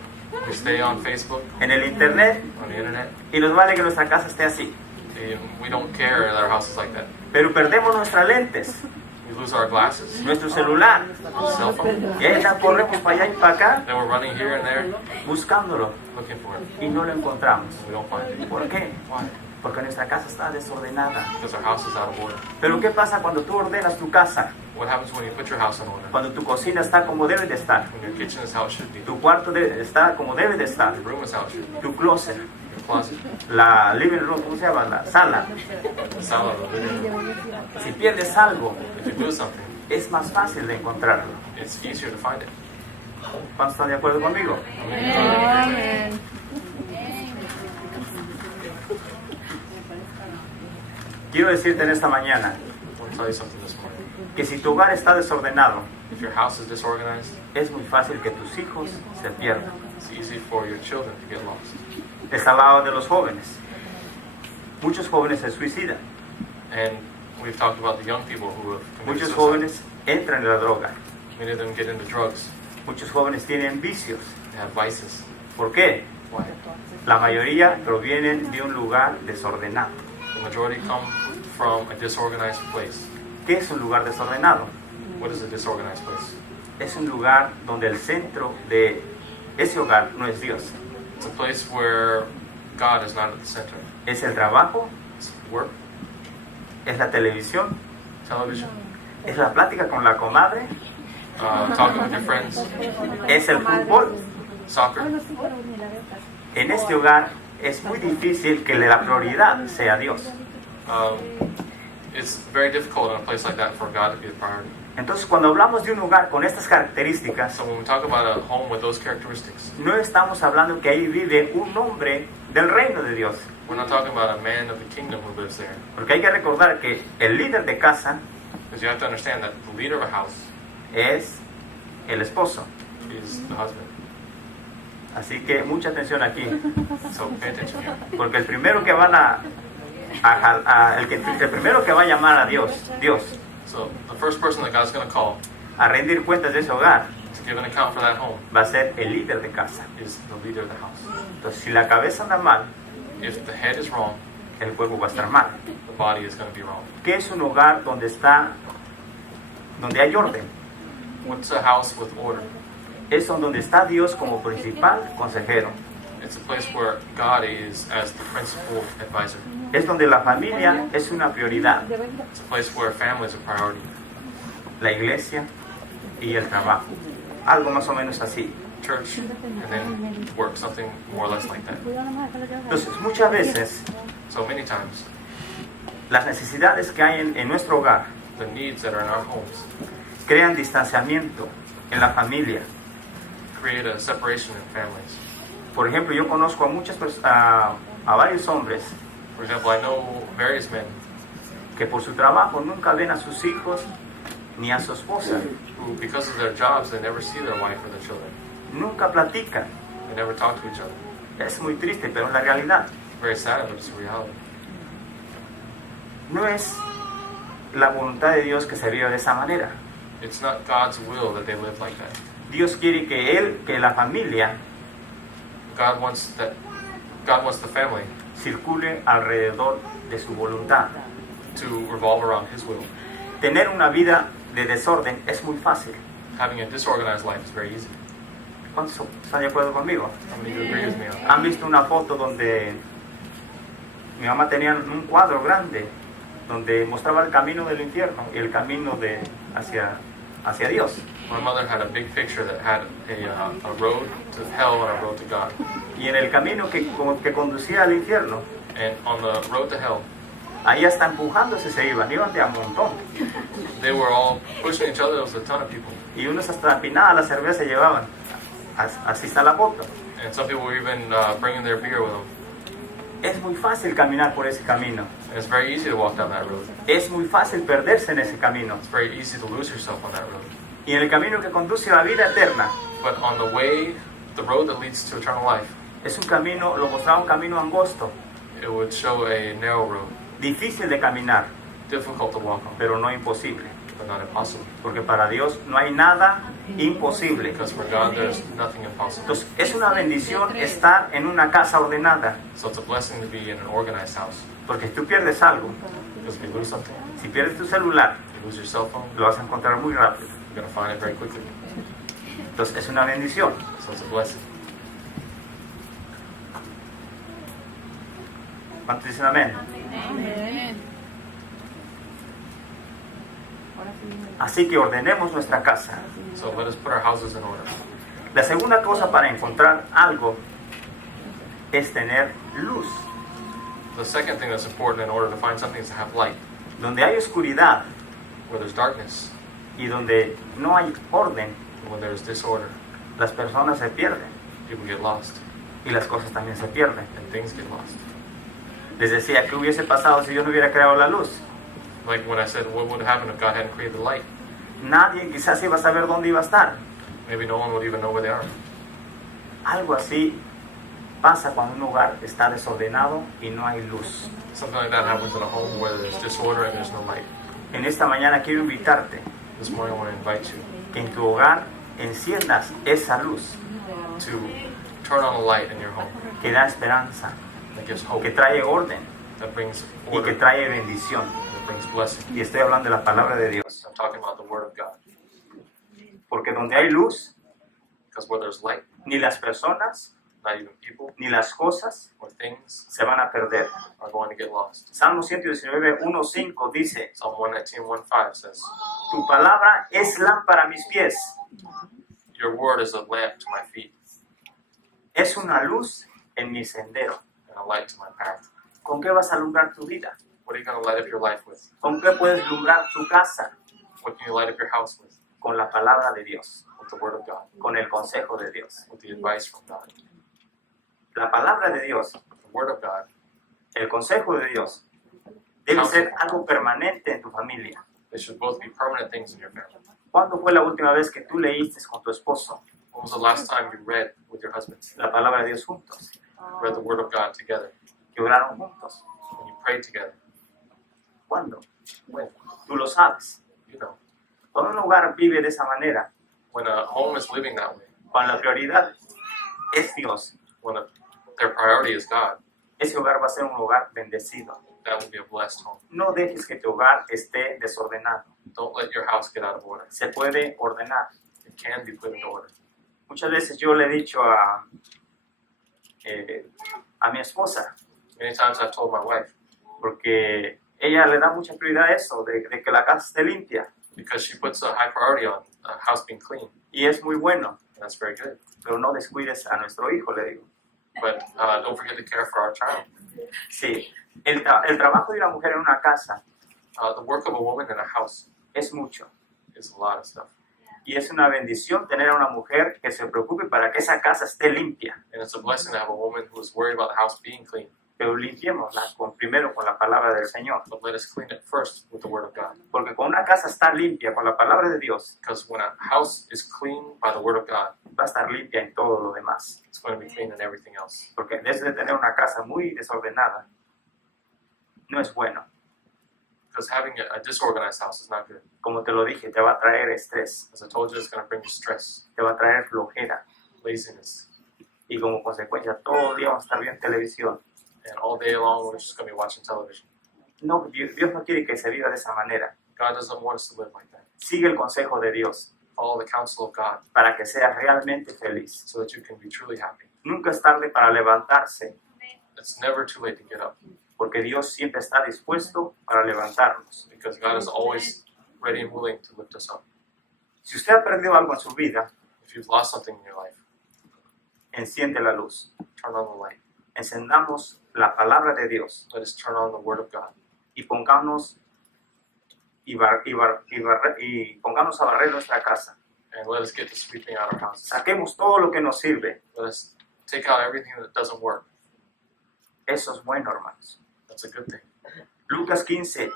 We stay on Facebook, en el Internet, on the internet. y nos vale que nuestra casa esté así. And we don't care that our house is like that. Pero perdemos nuestras lentes, We lose our glasses, nuestro celular, cell phone. y ahí corremos para allá y para acá Then we're running here and there buscándolo looking for it. y no lo encontramos. We don't find it. ¿Por qué? Why? Porque nuestra casa está desordenada. Because our house is out of order. Pero ¿qué pasa cuando tú ordenas tu casa? What happens when you put your house in order? Cuando tu cocina está como debe de estar, When your kitchen is how it should be, tu cuarto está como debe de estar, your room is how it should be, tu closet, your closet, la living room, ¿cómo se llama? La sala. the salad, the living room. Si pierdes algo, If you lose something, es más fácil de encontrarlo. it's easier to find it. ¿Cuántos están de acuerdo conmigo? Amén. Quiero decirte en esta mañana I want to tell you something this morning. que si tu hogar está desordenado, If your house is disorganized, es muy fácil que tus hijos se pierdan. it's easy for your children to get lost. Está al lado de los jóvenes. Muchos jóvenes se suicidan. And we've talked about the young people who have committed Muchos suicide. jóvenes entran en la droga. Many of them get into drugs. Muchos jóvenes tienen vicios. They have vices. ¿Por qué? Why? La mayoría provienen de un lugar desordenado. The majority come from a disorganized place. ¿Qué es un lugar desordenado? What is a disorganized place? Es un lugar donde el centro de ese hogar no es Dios. It's a place where God is not at the center. Es el trabajo, It's work, es la televisión, television, es la plática con la comadre, talking with your friends, es el fútbol. soccer. En este hogar es muy difícil que la prioridad sea Dios. It's very difficult in a place like that for God to be the priority. Entonces, cuando hablamos de un hogar con estas características, So when we talk about a home with those characteristics, no estamos hablando que ahí vive un hombre del reino de Dios. we're not talking about a man of the kingdom who lives there. Porque hay que recordar que el líder de casa Because you have to understand that the leader of a house es el esposo. is the husband. Así que mucha atención aquí, So pay attention here. porque el primero que van el primero que va a llamar a Dios So the first person that God's going to call a rendir cuentas de ese hogar to give an account for that home va a ser el líder de casa. is the leader of the house. Entonces, si la cabeza anda mal, If the head is wrong, el cuerpo va a estar mal. the body is going to be wrong. ¿Qué es un hogar donde hay orden? What's a house with order? Es donde está Dios como principal consejero. It's a place where God is as the principal advisor. Es donde la familia es una prioridad, It's a place where family is a priority. la iglesia y el trabajo. Algo más o menos así. Church and then work, something more or less like that. Entonces, muchas veces So many times, las necesidades que hay en nuestro hogar the needs that are in our homes crean distanciamiento en la familia. create a separation in families. Por ejemplo, yo conozco a varios hombres For example, I know various men que por su trabajo nunca ven a sus hijos ni a su esposa, who, because of their jobs, they never see their wife or their children. nunca platican. They never talk to each other. Es muy triste, pero es la realidad. Very sad, but it's a reality. No es la voluntad de Dios que se viva de esa manera. It's not God's will that they live like that. Dios quiere que la familia God wants the family circule alrededor de su voluntad. to revolve around His will. Tener una vida de desorden es muy fácil. Having a disorganized life is very easy. ¿Cuántos están de acuerdo conmigo? How many of you agree with me on that? ¿Han visto una foto donde mi mamá tenía un cuadro grande donde mostraba el camino del infierno y el camino hacia Dios? My mother had a big picture that had a road to hell and a road to God. Y en el camino que conducía al infierno, And on the road to hell, ahí hasta empujándose se iban de a montón. they were all pushing each other. There was a ton of people. Y unos hasta empinadas la cerveza llevaban. Así está la foto. And some people were even bringing their beer with them. Es muy fácil caminar por ese camino. And it's very easy to walk down that road. Es muy fácil perderse en ese camino. It's very easy to lose yourself on that road. Y en el camino que conduce a la vida eterna, But on the way, the road that leads to eternal life, es un camino, lo mostraba un camino angosto, it would show a narrow road, difícil de caminar, difficult to walk on, pero no imposible. but not impossible. Porque para Dios no hay nada imposible. Because for God, there's nothing impossible. Entonces, es una bendición estar en una casa ordenada. So it's a blessing to be in an organized house. Porque si tú pierdes algo, Because if you lose something, si pierdes tu celular, you lose your cell phone, lo vas a encontrar muy rápido. you're going to find it very quickly. Entonces, es una bendición. So it's a blessing. ¿Cuántos dicen amén? Amen. Así que ordenemos nuestra casa. So let us put our houses in order. La segunda cosa para encontrar algo es tener luz. The second thing that's important in order to find something is to have light. Donde hay oscuridad Where there's darkness, y donde no hay orden, and when there's disorder, las personas se pierden people get lost, y las cosas también se pierden. and things get lost. Les decía, ¿qué hubiese pasado si Dios no hubiera creado la luz? Like when I said, what would happen if God hadn't created the light? Nadie quizás iba a saber dónde iba a estar. Maybe no one would even know where they are. Algo así pasa cuando un hogar está desordenado y no hay luz. Something like that happens in a home where there's disorder and there's no light. En esta mañana quiero invitarte This morning I want to invite you que en tu hogar enciendas esa luz to turn on a light in your home que da esperanza, that gives hope, que trae orden that brings y order, que trae bendición. that brings blessing. Y estoy hablando de la palabra de Dios. I'm talking about the Word of God. Porque donde hay luz, Because where there's light, ni las personas not even people ni las cosas or things se van a perder. are going to get lost. Salmo 119, 1:5 dice, Psalm 119:1-5 says, tu palabra es lámpara a mis pies, your word is a lamp to my feet es una luz en mi sendero. and a light to my path. ¿Con qué vas a alumbrar tu vida? What are you going to light up your life with? ¿Con qué puedes alumbrar tu casa? What can you light up your house with? Con la palabra de Dios, With the Word of God, con el consejo de Dios. with the advice from God. La palabra de Dios, The Word of God, el consejo de Dios, debe ser algo permanente en tu familia. they should both be permanent things in your family. ¿Cuándo fue la última vez que tú leíste con tu esposo When was the last time you read with your husband? la palabra de Dios juntos? Read the Word of God together? Que oraron juntos. When you prayed together? ¿Cuándo? When? Tú lo sabes. You know. Cuando un hogar vive de esa manera, When a home is living that way, cuando la prioridad es Dios, when their priority is God, ese hogar va a ser un hogar bendecido. that will be a blessed home. No dejes que tu hogar esté desordenado. Don't let your house get out of order. Se puede ordenar. It can be put in order. Muchas veces yo le he dicho a mi esposa, Many times I've told my wife, porque ella le da mucha prioridad a eso, de que la casa esté limpia, because she puts a high priority on a house being clean, y es muy bueno, and that's very good. pero no descuides a nuestro hijo, le digo. But don't forget to care for our child. Sí, el trabajo de una mujer en una casa The work of a woman in a house es mucho, is a lot of stuff. y es una bendición tener a una mujer que se preocupe para que esa casa esté limpia, And it's a blessing to have a woman who is worried about the house being clean. pero limpiémosla primero con la palabra del Señor, But let us clean it first with the Word of God. porque cuando una casa está limpia con la palabra de Dios, Because when a house is clean by the Word of God, va a estar limpia en todo lo demás. it's going to be clean in everything else. Porque en vez de tener una casa muy desordenada, no es bueno. Because having a disorganized house is not good. Como te lo dije, te va a traer estrés, As I told you, it's going to bring you stress, te va a traer flojera, laziness, y como consecuencia todo el día vamos a estar viendo televisión. and all day long we're just going to be watching television. No, Dios no quiere que se viva de esa manera. God doesn't want us to live like that. Sigue el consejo de Dios Follow the counsel of God para que seas realmente feliz. so that you can be truly happy. Nunca es tarde para levantarse, It's never too late to get up, porque Dios siempre está dispuesto para levantarnos. because God is always ready and willing to lift us up. Si usted ha perdido algo en su vida, If you've lost something in your life, enciende la luz. turn on the light. Encendamos la palabra de Dios Let us turn on the Word of God y pongamos pongamos a barrer nuestra casa. and let us get to sweeping out our houses. Saquemos todo lo que nos sirve. Let us take out everything that doesn't work. Eso es bueno, hermanos. That's a good thing. Lucas 15,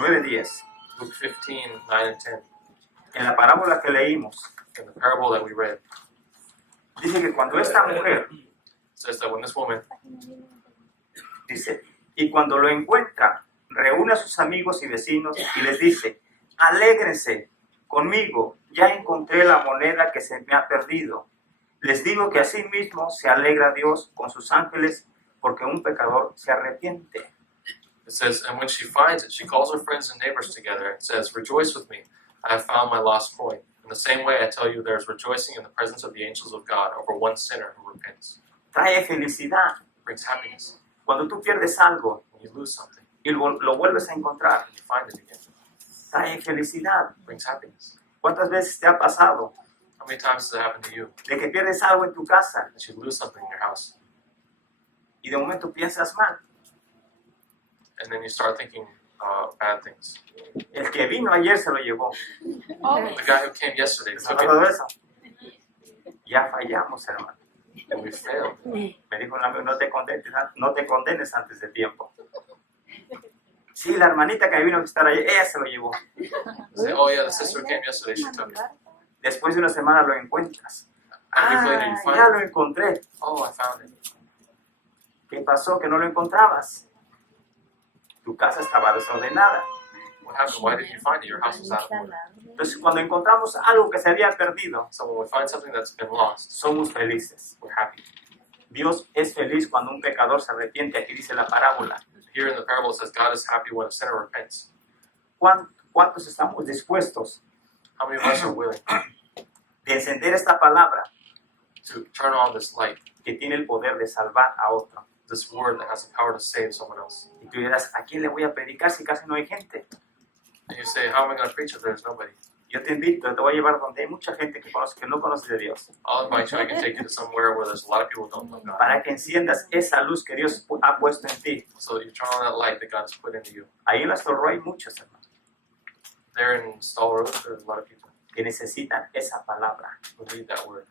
9, 10. Luke 15, 9 and 10, En la parábola que leímos, in the parable that we read, dice que cuando esta mujer, says that when this woman, dice, y cuando lo encuentra, reúne a sus amigos y vecinos y les dice, Alégrense conmigo, ya encontré la moneda que se me ha perdido. Les digo que asimismo se alegra Dios con sus ángeles porque un pecador se arrepiente. It says, and when she finds it, she calls her friends and neighbors together and says, "Rejoice with me, I have found my lost coin." In the same way, I tell you, there is rejoicing in the presence of the angels of God over one sinner who repents. Trae felicidad. It brings happiness. Cuando tú pierdes algo When you lose something, y lo vuelves a encontrar, and you find it again, trae felicidad. it brings happiness. ¿Cuántas veces te ha pasado How many times has it happened to you de que pierdes algo en tu casa that you lose something in your house, y de momento piensas mal? and then you start thinking bad things? El que vino ayer se lo llevó. The guy who came yesterday ¿Te took ha pasado it, eso? Ya fallamos, hermano. and we failed. Me dijo un amigo, no te condenes antes de tiempo. Sí, la hermanita que vino a estar ayer, ella se lo llevó. You say, "Oh yeah, the sister who came yesterday, she took it." Después de una semana lo encuentras. And a week later, you Ah, find ya it. lo encontré. Oh, I found it. ¿Qué pasó? Que no lo encontrabas. Tu casa estaba desordenada. What happened? Why didn't you find it? Your house was out of order. Entonces, cuando encontramos algo que se había perdido, So when we find something that's been lost, somos felices. we're happy. Dios es feliz cuando un pecador se arrepiente. Aquí dice la parábola. Here in the parable it says God is happy when a sinner repents. ¿Cuántos estamos dispuestos How many of us are willing de encender esta palabra to turn on this light, que tiene el poder de salvar a otro? this word that has the power to save someone else? Y tú dirás, ¿a quién le voy a predicar si casi no hay gente? And you say, how am I going to preach if there's nobody? Yo te invito, te voy a llevar donde hay mucha gente que no conoce de Dios, I'll invite you. I can take you to somewhere where there's a lot of people who don't know God, para que enciendas esa luz que Dios ha puesto en ti. so that you turn on that light that God has put into you. Ahí en la Sorro hay muchos, hermanos, There in Stall Road, there's a lot of people que necesitan esa palabra. who need that word.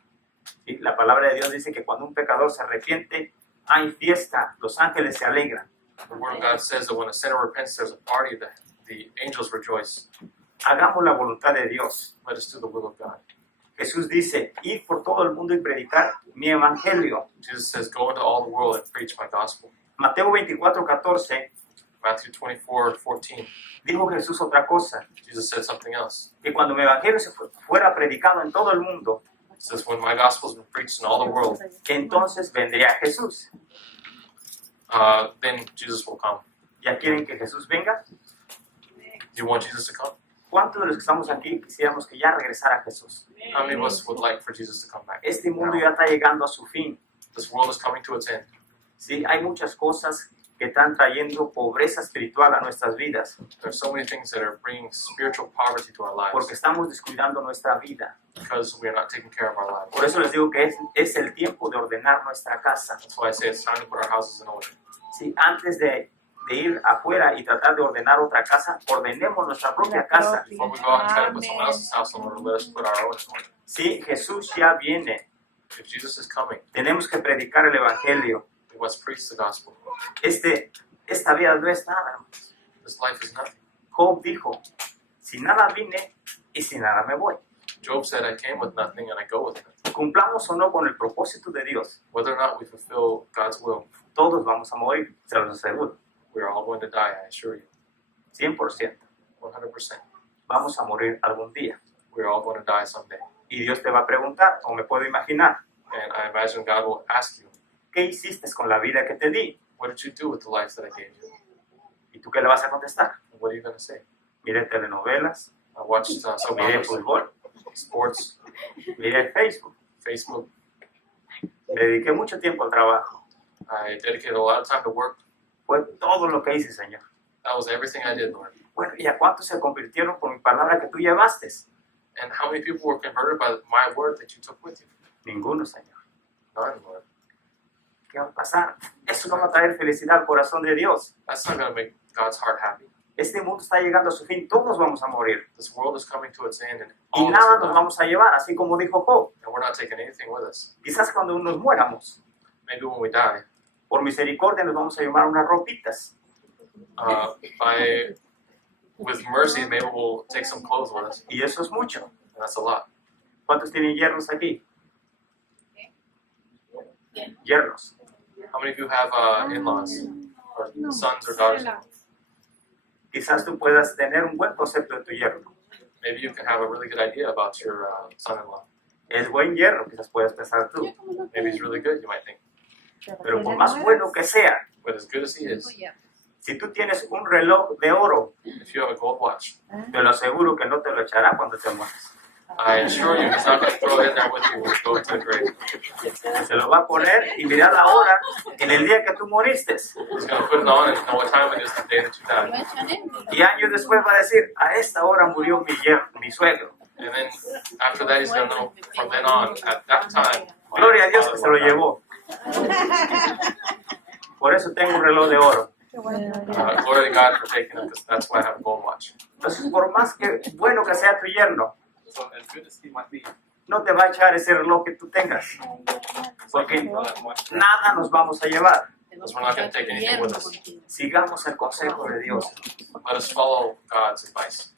¿Sí? La palabra de Dios dice que cuando un pecador se arrepiente, hay fiesta, los ángeles se alegran. The word of God says that when a sinner repents, there's a party that the angels rejoice. Hagamos la voluntad de Dios. Let us do the will of God. Jesús dice, ir por todo el mundo y predicar mi evangelio. Jesus says, go into all the world and preach my gospel. Mateo 24:14, Matthew 24:14. dijo Jesús otra cosa, Jesus said something else. que cuando mi evangelio fuera predicado en todo el mundo, He says, when my gospel has been preached in all the world, que entonces vendría Jesús. then Jesus will come. ¿Ya quieren que Jesús venga? Do you want Jesus to come? ¿Cuántos de los que estamos aquí quisiéramos que ya regresara Jesús? How many of us would like for Jesus to come back? Este mundo ya está llegando a su fin. This world is coming to its end. ¿Sí? Hay muchas cosas que están trayendo pobreza espiritual a nuestras vidas, There's so many things that are bringing spiritual poverty to our porque lives estamos descuidando nuestra vida. because we are not taking care of our Por lives. eso les digo que es el tiempo de ordenar nuestra casa. That's why I say it's time to put our houses in order. ¿Sí? Antes de ir afuera y tratar de ordenar otra casa, ordenemos nuestra propia casa. Before we go out and try to put someone else's house in order, let us put our own in order. Sí, Jesús ya viene. If Jesus is coming, Tenemos que predicar el evangelio. we must preach the gospel. Esta vida no es nada, hermanos. This life is nothing. Job dijo, sin nada vine y sin nada me voy. Job said, I came with nothing and I go with nothing. Cumplamos o no con el propósito de Dios, Whether or not we fulfill God's will, todos vamos a morir, se los aseguro, we are all going to die, I assure you. 100%. 100%. Vamos a morir algún día. We are all going to die someday. Y Dios te va a preguntar, o me puedo imaginar, And I imagine God will ask you, ¿qué hiciste con la vida que te di? what did you do with the life that I gave you? ¿Y tú qué le vas a contestar? And what are you going to say? Miré telenovelas, I watched some miré others, fútbol, sports, miré Facebook. Facebook. Le dediqué mucho tiempo al trabajo. I dedicated a lot of time to work. Fue todo lo que hice, Señor. That was everything I did, Lord. Bueno, ¿y a cuántos se convirtieron por mi palabra que tú llevaste? And how many people were converted by my word that you took with you? Ninguno, Señor. None, Lord. ¿Qué va a pasar? Eso no va a traer felicidad al corazón de Dios. That's not going to make God's heart happy. Este mundo está llegando a su fin, todos vamos a morir. This world is coming to its end, and Y all of us nada will nos die. vamos a llevar, así como dijo Job. And we're not taking anything with us. Quizás cuando nos muéramos, Maybe when we die, por misericordia nos vamos a llevar unas ropitas. with mercy, maybe we'll take some clothes with us. Y eso es mucho. And that's a lot. ¿Cuántos tienen yernos aquí? Yernos. How many of you have in-laws? Or sons or daughters? Quizás tú puedas tener un buen concepto de tu yerno. Maybe you can have a really good idea about your son-in-law. Es buen yerno, quizás puedes pensar tú. Maybe he's really good, you might think. Pero por más bueno que sea, But as good as he is, si tú tienes un reloj de oro, if you have a gold watch, te lo aseguro que no te lo echará cuando te mueras. I assure you he's not going to throw it in there with you when you go to the grave. Se lo va a poner y mirar la hora en el día que tú moriste. He's going to put it on and know what time it is the day that you died. Y años después va a decir, a esta hora murió mi suegro. And then after that, he's going to know from then on, at that time, my Gloria a Dios que father se lo died. llevó. Por eso tengo un reloj de oro. Glory to God for taking it, because that's why I have a gold watch. Entonces, por más que bueno que sea tu yerno, So as good as he might be, no te va a echar ese reloj que tú tengas. Porque nada nos vamos a llevar. because we're not going to take anything with us. Sigamos el consejo de Dios. Let us follow God's advice,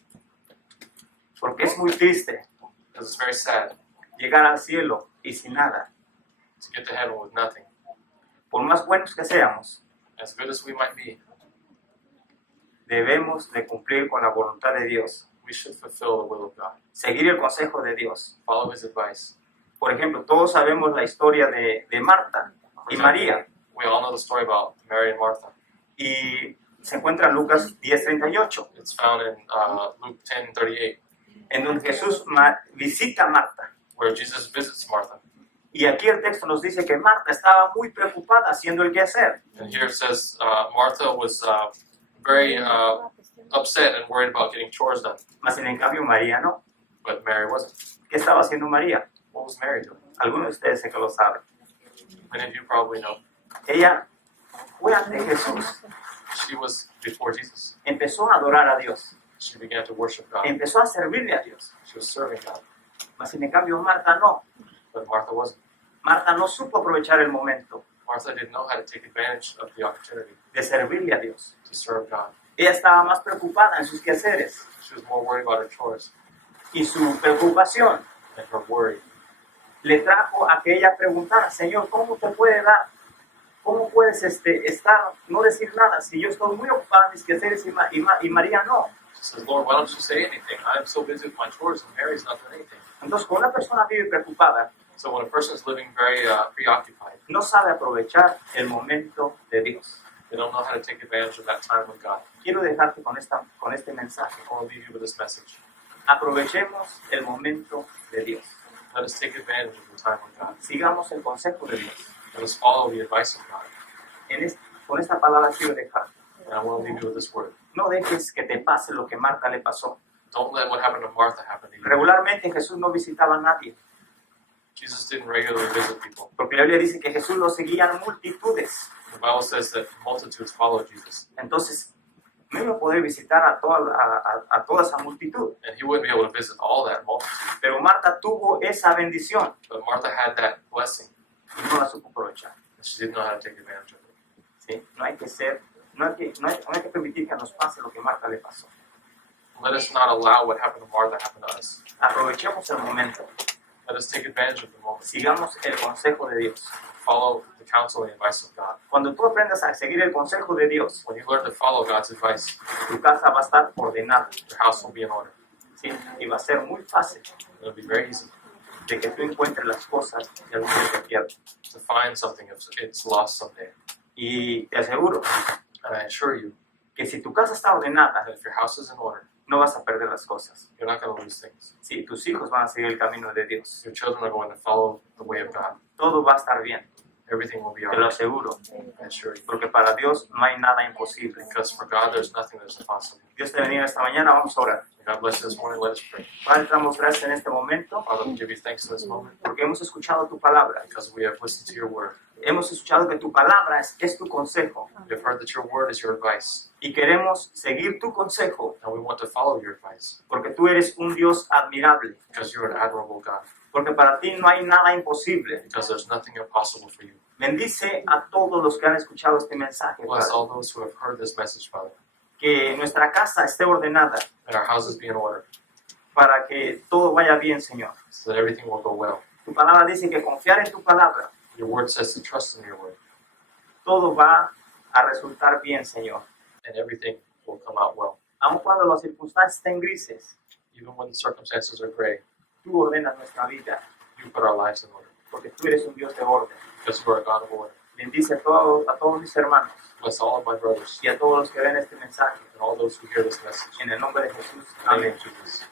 Porque es muy triste because it's very sad llegar al cielo y sin nada. to get to heaven with nothing. Por más buenos que seamos, As good as we might be, debemos de cumplir con la voluntad de Dios. we should fulfill the will of God. Seguir el consejo de Dios. Follow his advice. Por ejemplo, todos sabemos la historia de Marta y María. We all know the story about Mary and Martha. Y se encuentra en Lucas 10:38, It's found in Luke 10:38, en donde Jesús visita a Marta. where Jesus visits Martha. Y aquí el texto nos dice que Marta estaba muy preocupada haciendo el quehacer. And here it says Martha was very upset and worried about getting chores done, Mas en cambio María no. but Mary wasn't. ¿Qué estaba haciendo María? What was Mary doing? Algunos de ustedes sé que lo saben. Many of you probably know. Ella fue ante Jesús, She was before Jesus. empezó a adorar a Dios, She began to worship God. empezó a servirle a Dios. She was serving God, Mas en cambio Marta no. but Martha wasn't. Marta no supo aprovechar el momento Martha didn't know how to take advantage of the opportunity de servirle a Dios. to serve God. Ella estaba más preocupada en sus quehaceres. She was more worried about her chores, Y su preocupación and her worry le trajo a que ella preguntara, Señor, ¿cómo te puede dar? ¿Cómo puedes estar, no decir nada si yo estoy muy ocupada en mis quehaceres y María no? She says, Lord, why don't you say anything? I'm so busy with my chores and Mary's not doing anything. Entonces, cuando una persona vive preocupada, So when a person is living very preoccupied, no sabe aprovechar el momento de Dios. they don't know how to take advantage of that time with God. Quiero dejarte con este mensaje. I want to leave you with this message. Aprovechemos el momento de Dios. Let us take advantage of the time with God. Sigamos el consejo de Dios. Let us follow the advice of God. Con esta palabra quiero dejarte. And I want to leave you with this word. No dejes que te pase lo que Marta le pasó. Don't let what happened to Martha happen to you. Regularmente Jesús no visitaba a nadie, Jesus didn't regularly visit people. porque la Biblia dice que Jesús lo seguían multitudes. The Bible says that multitudes followed Jesus. Entonces, no iba a poder visitar a toda esa multitud. And he wouldn't be able to visit all that multitude. Pero Marta tuvo esa bendición But Martha had that blessing, y no la supo aprovechar. and she didn't know how to take advantage of it. ¿Sí? No hay que permitir que nos pase lo que Marta le pasó. Let us not allow what happened to Martha happen to us. Aprovechemos el momento. Let us take advantage of the moment. Sigamos el consejo de Dios. Follow the counsel and advice of God. Cuando tú aprendas a seguir el consejo de Dios, When you learn to follow God's advice, tu casa va a estar ordenada, your house will be in order. ¿sí? Y va a ser muy fácil It'll be very easy de que tú encuentres las cosas que algún día te pierdes. to find something if it's lost someday. Y te aseguro And I assure you que si tu casa está ordenada, that if your house is in order, no vas a perder las cosas. you're not going to lose things. Sí, tus hijos van a seguir el camino de Dios. Your children are going to follow the way of God. Todo va a estar bien, Everything will be te all lo right. aseguro. I assure you. Porque para Dios no hay nada imposible. Because for God, there's nothing that's impossible. Dios te bendiga esta mañana, vamos a orar. God bless you this morning. Let us pray. Padre, te damos gracias en este momento Father, we give you thanks in this moment porque hemos escuchado tu palabra. because we have listened to your word. Hemos escuchado que tu palabra es tu consejo We have heard that your word is your advice, y queremos seguir tu consejo and we want to follow your advice porque tú eres un Dios admirable. because you're an admirable God, Porque para ti no hay nada imposible. because there's nothing impossible for you. Bendice a todos los que han escuchado este mensaje, Bless Padre. all those who have heard this message, Father, Que nuestra casa esté ordenada and our houses be in order para que todo vaya bien, Señor. so that everything will go well. Tu palabra dice que confiar en tu palabra, Your word says to trust in your word, todo va a resultar bien, Señor. and everything will come out well. Aun cuando las circunstancias estén grises, Even when the circumstances are gray, tú ordenas nuestra vida, you put our lives in order. porque tú eres un Dios de orden. Because you are a God of order. Bendice a todos mis hermanos Bless all of my brothers y a todos los que ven este mensaje. and all those who hear this message. En el nombre de Jesús. In the name Amén. of Jesus.